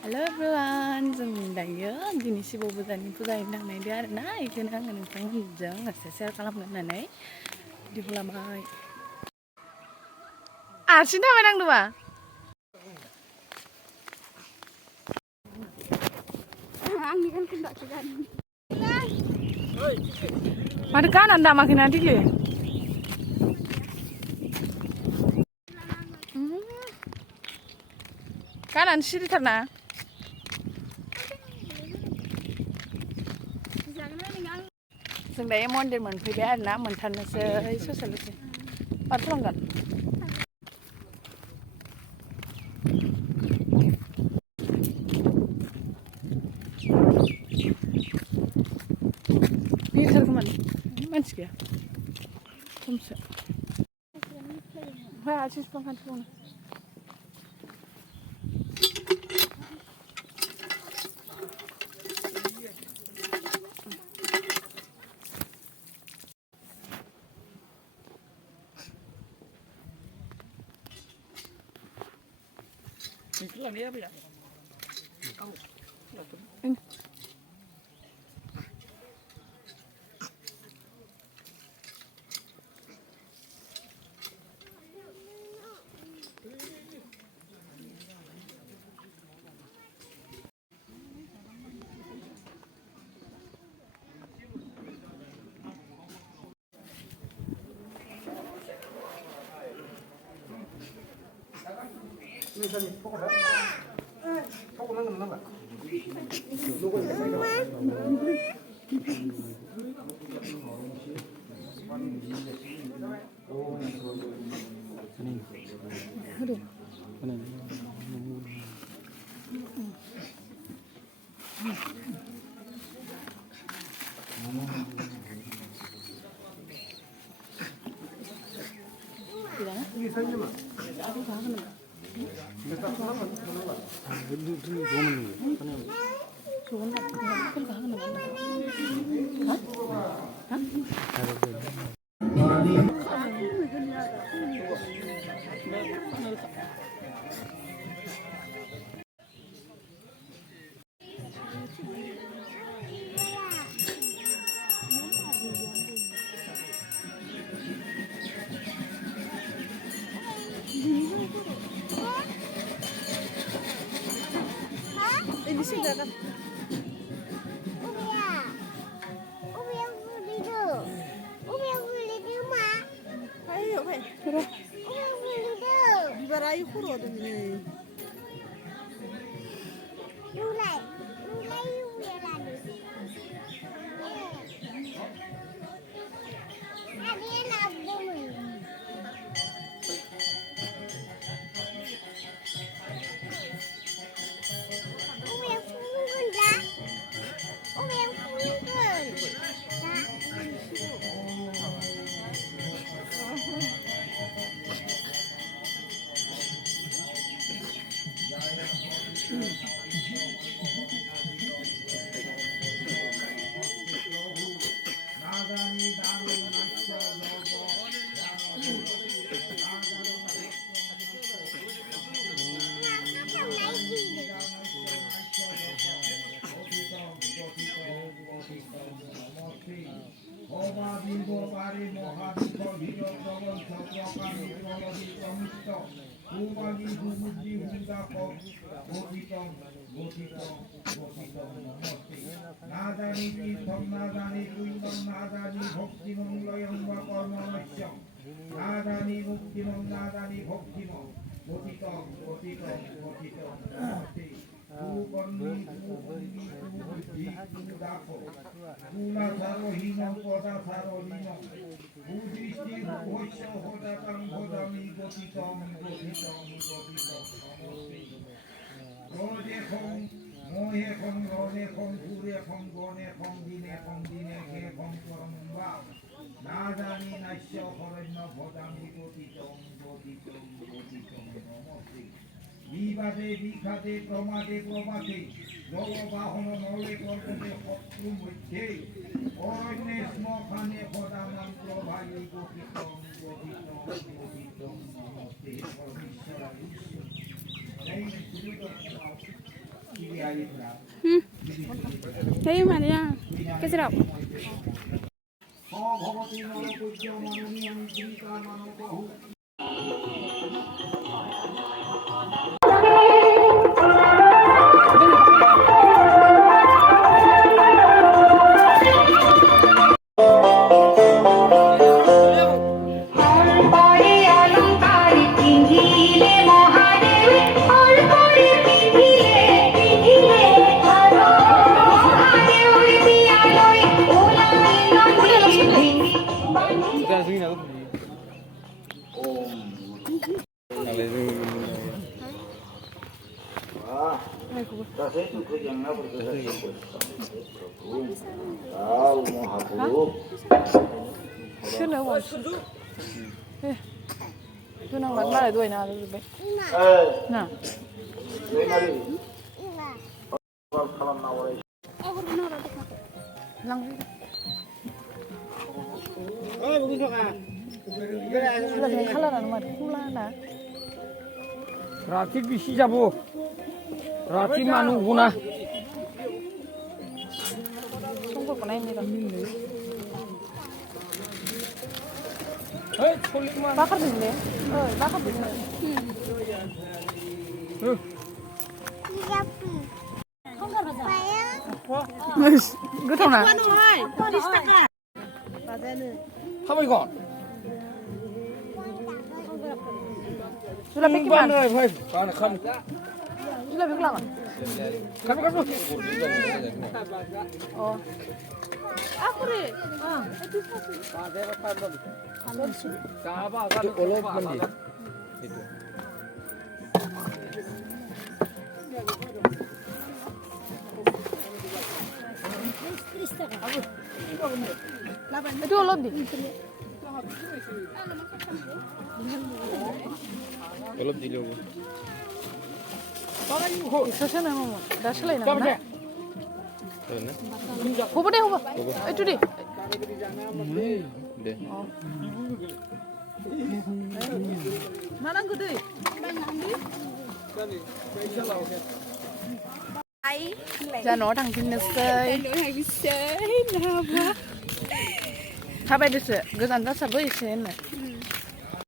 Hello everyone, जों दायो दिनै शिव फुजानि फुजायैनो थांनायदो आरोना इखौनो आङो नोंथांमोनजों एसे शेयार खालामगोन होननानै भिडिअ खालामबाय। हारसिं थाबायनांदो मा? आंनि गानखौ दासो गानो। माथो गानानो दामाखैना दिग्लि? गानानो सिरिथारना? जों दायो मन्दिर मोनफैबाय आरोना मोनथारनोसै ससेल'सै माथो खालामगोन? गिदिरथारखोमान मानसि गैया खमसो ओमफ्राय आथिं बिफां खाथियावनो ini sih gak kan? Ayo, ayo. Bwrai kuro dong ini. বিবাদে বিখাদে প্রমাদে প্রমাদে জলবাহন নলে কল্পতে শত্রু মধ্যে অরণ্যে শ্মশানে পদা মন্ত্র ভাই গঠিতং গঠিতং গঠিতং নমস্তে পরমেশ্বর Thấy mà nha. Cái gì đâu? Sino mo? Ito nang magmala doon na ano ba? Na. Lang. Lagi kalah naman. Kula na. রাতি বেশি যাব রাতি মানুষ গুনা Tungkol ko na yun nila. Bakar din eh. Bakar din eh. Gutom na. খাবাই কন Sula pikiman. ভাই খাম Sula piklangan. খাম খাম Oh. Aku re. itu kolot mandi itu Itu olod di. kolot দিলো Isa siya na mo. Daslay na. কবে Hubo deh hubo. Itu di. deh Manang gede. Ra nó thằng kinh nước sơi. Thà bây giờ cứ dàn ra sập với sen này.